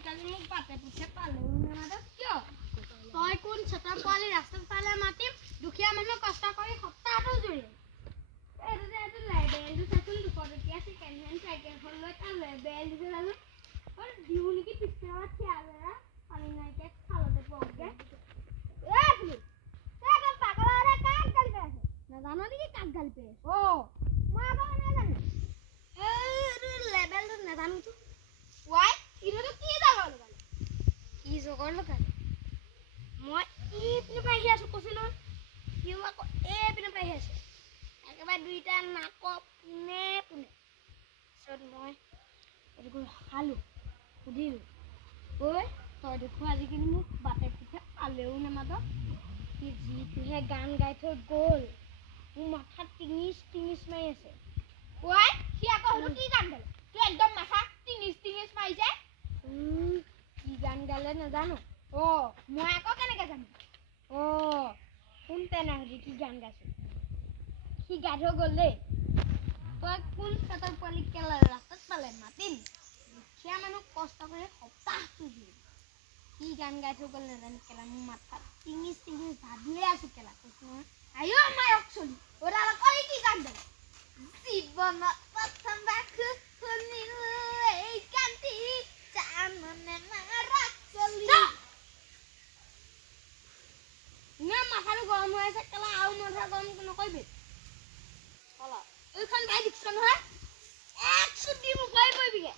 আজিকালি মোক বাটে পুছে পালেও নামাতক কিয় তই কোন ছটা পোৱালি ৰাস্তাত পালে মাতিম দুখীয়া মানুহ কষ্ট কৰি সপ্তাহটো জুৰি এইটো লেবেলটো চাচোন 200 টকীয়া চিকেন হেণ্ড চাইকেলখন লৈ তাৰ লেবেল দিছে জানো আৰু দিও নেকি পিছপৰা থিয়া বেৰা পানী নাইকে খালতে পৰকে নাজানো নেকি কাক গালি পে অ মই আকৌ নাজানো লেবেলটো নাজানো ৱাই ইনোটো কি জাগৰ লগালে কি জগৰ লগালে মই এইপিনে পাই আছো কৈছো নহয় সিও আকৌ এইপিনে পাই আছে একেবাৰে দুইটা নাক পোনে পোনে পিছত মই এইটো খালো সুধিলো ঐ তই দেখো আজিকালি মোক বাটে পুঠে পালেও নামাতক সি যিটোহে গান গাই থৈ গ'ল মোৰ মাথাত টিঙিচ মাৰি আছে ৱাই সি আকৌ হয়তো কি গান গালে তুই একদম মাথা টিঙিচ মাৰিছে কি গান গালে নাজানো অ মই আকৌ কেনেকে জানো অ কোন তেনেহ'লে কি গান গাইছে সি গাই থৈ গ'ল দেই তই কোন পেটৰ পোৱালি কেলা ৰাস্তাত পালে মাতিম দুখীয়া মানুহ কষ্ট কৰি সপ্তাহটো দিয়ে কি গান গাই থৈ গ'ল নাজানো কেলা মোৰ মাথাত টিঙিচ ভাবিয়ে আছো কেলা কৈছো নহয় আয়ো মাৰক চলি ওৰা কই কি গান গায় জীবনত প্ৰথমবাৰ শুনিলো এই গানটি জাননে মাৰা চলি না মাথাটো গৰম হৈ আছে কেলা আৰু মাথা গৰম নকৰিবি হলা এইখন ভাই দিছন হয় এক সুদি মুখাই পৰিবিগে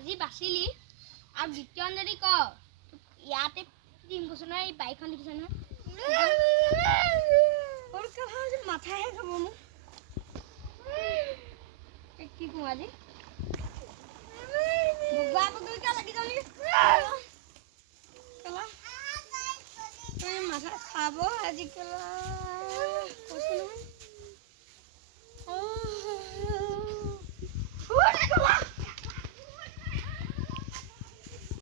আজি বাছিলি আৰু দ্বিতীয় যদি ক ইয়াতে 3 বছৰ এই বাইকখন দেখিছ নহয় মাথাহে খাব মোক কি কওঁ আজি লাগি যাও মাথা খাব আজি কেলা